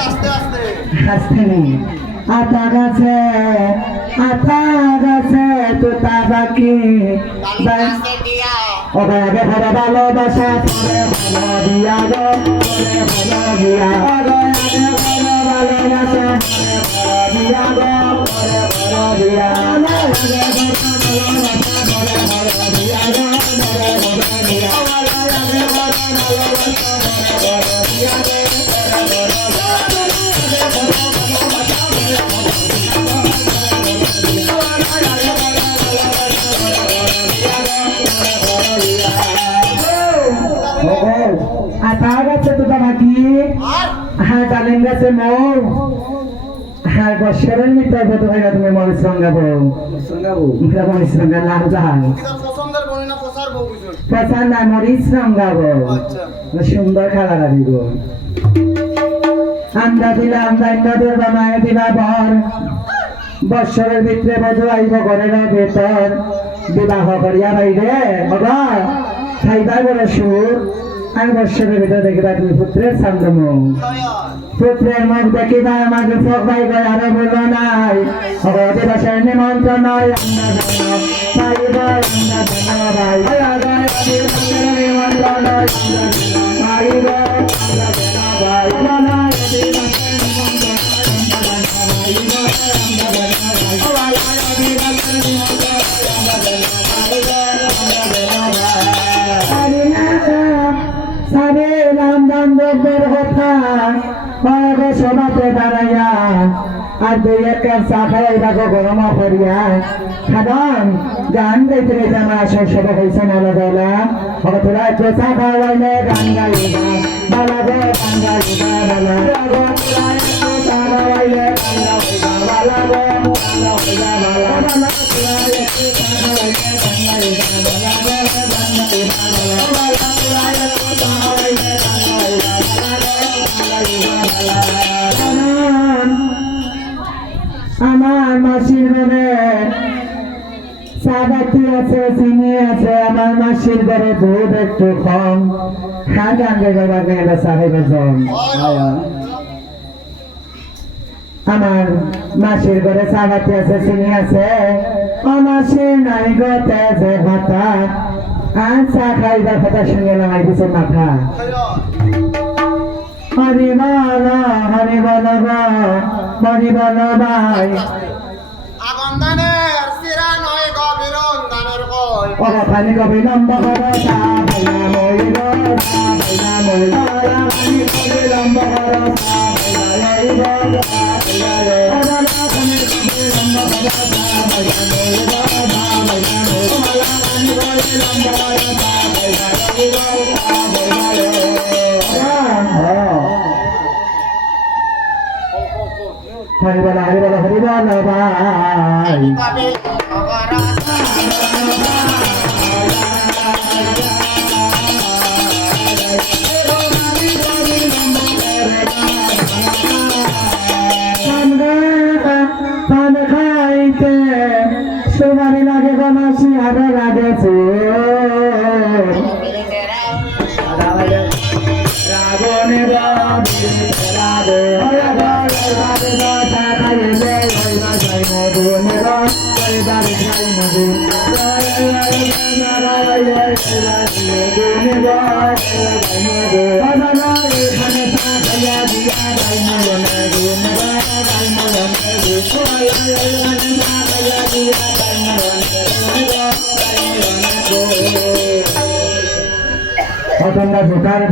আস্তে আতা গাছে আতা গাছে তোতা দিয়া ওবাগে ভরে ভালোবাসা পরে ভালো দিয়া গো। ভালো দিয়া। আতা গাছে হ্যাঁ ডালিম গাছে মৌ। হ্যাঁ বৎসরের কত ভাই তুমি জাহান। পছন্দ না আচ্ছা। সুন্দর খেলা রাখিব আমরা দিলাম দৈন্যদের বানায় দিবা বর। বৎসরের ভিতরে বধু আইব ঘরের ভেতর। বিবাহ করিয়া বাইরে বাবা। খাইবার বড় সুর আমি বৎসরের ভিতরে দেখিবা তুমি পুত্রের চন্দ্রমুখ পুত্রের মুখ দেখিবা আমাকে চোখ ভাই গয় আরও বলল নাই ভগবতী দাসের নিমন্ত্রণ নয় আমরা জানো পাইব আমরা জানো ভাই আগায় নাম দাম দ্রব্যের কথা। কয়েক সমাতে দাঁড়াইয়া আর দুই এক কাপ চা খাই রাখো গরম করিয়া খাদান গান গাইতে গাইতে আমার সব হয়েছে গলা। হবে তোরা একটু চা খাওয়াইলে গান গাইবা বালা গো গান গাইবা বালা গো তোরা একটু আমার মাসির ঘরে সাবাতি আছে, চিনি আছে, আমার মাসির ঘরে দুধ একটু কম। আমার মাসির ঘরে সাবাতি আছে, চিনি আছে। অমাসি নাই গতে যে হাতা আর চা খাইবার কথা শুনে লাগাই দিছে মাথা। হরি বল হরি বল হরি ভাই আগন্দানের সিরা নয় গবিরন্দানের কয় অবখানি কবি লম্ব কর তা মই গো তা মই অবখানি কবি লম্ব কর তা মই গো তা ভাইলা রে অবখানি কবি লম্ব কর মই গো তা ভাইলা রে অবখানি কবি লম্ব কর মই গো হরি বল হরি বল হরি বল ভাই কবি খাই মধু এখানে খাইয়া দিয়া যাই মনে অতন্ডা ভোটার